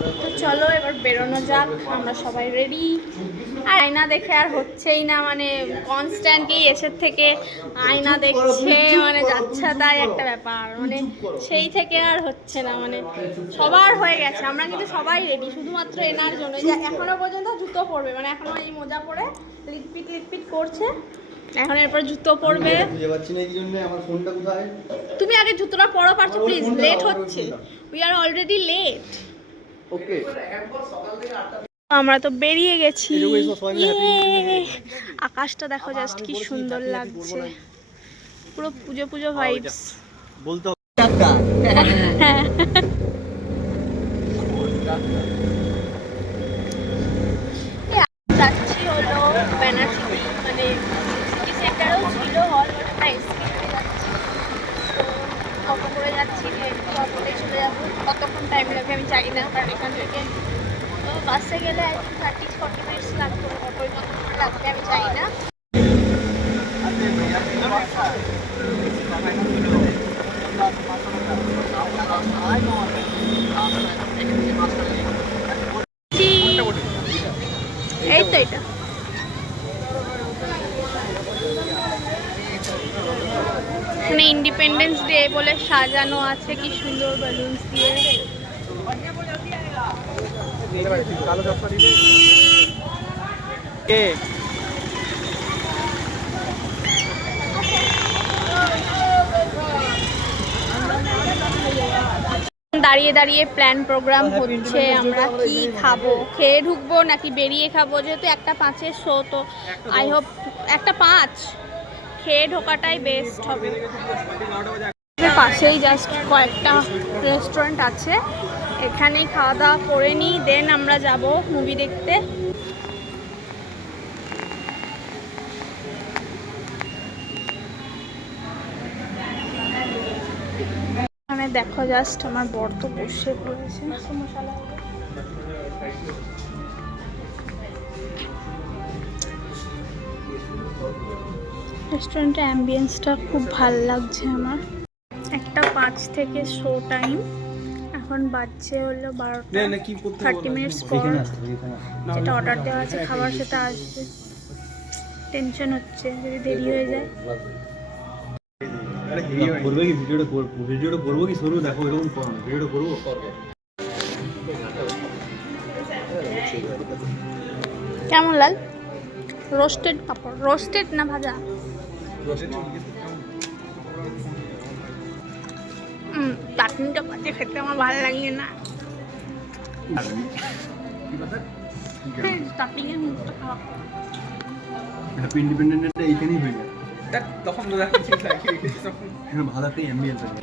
তো চলো এবার বেরোনো যাক আমরা সবাই রেডি আয়না দেখে আর হচ্ছেই না মানে কনস্ট্যান্টলি এসের থেকে আয়না দেখছে মানে যাচ্ছে তাই একটা ব্যাপার। মানে সেই থেকে আর হচ্ছে না মানে সবার হয়ে গেছে আমরা কিন্তু সবাই রেডি শুধুমাত্র এনার জন্য যে এখনও পর্যন্ত জুতো পরবে মানে এখনও এই মোজা পরে লিটপিট লিটপিট করছে এখন এরপর জুতো পরবে। তুমি আগে জুতোটা পরো পারছ প্লিজ লেট হচ্ছে। We are already late okay আমরা তো বেরিয়ে গেছি! আকাশটা দেখো জাস্ট কি সুন্দর লাগছে। পুরো পুজো পুজো ভাইবস বলতে হবে হ্যাঁ এই যাচ্ছি হলো ব্যানার্সি মানে সিটি সেন্টারেও ছিল হল বাট আমরা এসপিতে যাচ্ছি তো অটো করে যাচ্ছি একটু অটোতে চলে যাব কতক্ষণ না থেকে বাসে গেলে থার্টি আমি না। এই তো এটা। ইন্ডিপেন্ডেন্স ডে বলে সাজানো আছে, কি সুন্দর বেলুনস দিয়ে। দাঁড়িয়ে দাঁড়িয়ে প্ল্যান প্রোগ্রাম হচ্ছে, আমরা কি খাব? খেয়ে ঢুকবো নাকি বেরিয়ে খাব? যেহেতু একটা পাঁচের শো তো আই হোপ একটা পাঁচ। খেয়ে ঢোকাটাই বেস্ট হবে। পাশেই জাস্ট কয়েকটা রেস্টুরেন্ট আছে। এখানেই খাওয়া দাওয়া করে নিই দেন আমরা যাব মুভি দেখতে। এখানে দেখো জাস্ট আমার বর তো বসে পড়েছে। রেস্টুরেন্টের অ্যাম্বিয়েন্সটা খুব ভালো লাগছে আমার। একটা পাঁচ থেকে শো টাইম এখন বাজছে হলো বারোটা থার্টি মিনিটস পর। যেটা অর্ডার দেওয়া আছে খাবার সেটা আসবে। টেনশন হচ্ছে যদি দেরি হয়ে যায়। করবে কি? ভিডিওটা করব ভিডিওটা করব কি? শুরু দেখো এরকম ভিডিওটা করব? কেমন লাল? রোস্টেড পাপড়। রোস্টেড না ভাজা? চাটনিটা পাতে খেতে আমার ভালো লাগে না। এইখানেই হয়ে যায়। তখন তো অ্যাম্বিয়েন্স আছে।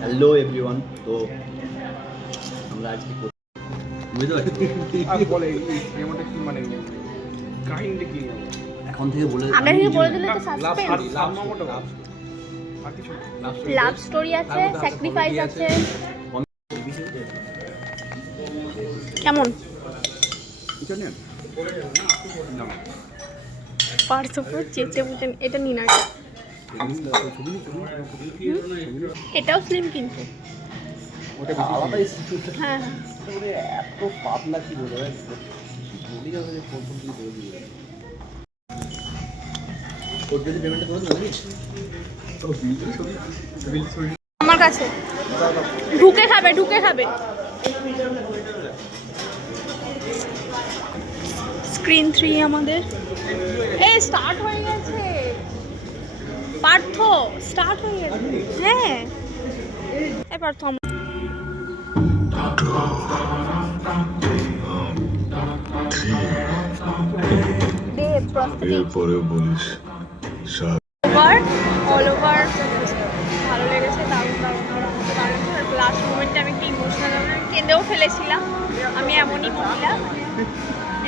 হ্যালো এভরিওয়ান তো আমরা আজকে বুঝতে পারছি? মানে? কাহিনীটা কি? এখন থেকে বলে আগে আমি থেকে নিজে- বলে দিলে তো লাভ সাসপেন্স লাভ মামাটা লাভ লাভ স্টোরি আছে স্যাক্রিফাইস আছে। কেমন? পুরো এটা নিন আর এটাও স্লিম কিন্তু। হ্যাঁ। এত পাতলা কি বলে আমার কাছে। ঢুকে খাবে ঢুকে খাবে। স্ক্রিন থ্রি আমাদের। এই স্টার্ট হয়ে গেছে। পার্থ স্টার্ট হয়ে গেছে। হ্যাঁ। এই পার্থ এরপরে বলিস। ওভার অল ওভার ভালো লেগেছে, দারুণ দারুণ দারুণ দারুণ লাস্ট মোমেন্টে আমি একটু ইমোশনাল কেঁদেও ফেলেছিলাম, আমি এমনই মহিলা।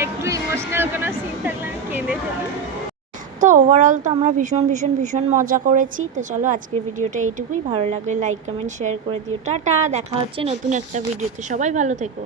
একটু ইমোশনাল কোনো সিন থাকলে আমি কেঁদে ফেলি। তো ওভারঅল তো আমরা ভীষণ ভীষণ ভীষণ মজা করেছি। তো চলো আজকের ভিডিওটা এইটুকুই। ভালো লাগলে লাইক কমেন্ট শেয়ার করে দিও। টাটা! দেখা হচ্ছে নতুন একটা ভিডিওতে সবাই ভালো থেকো।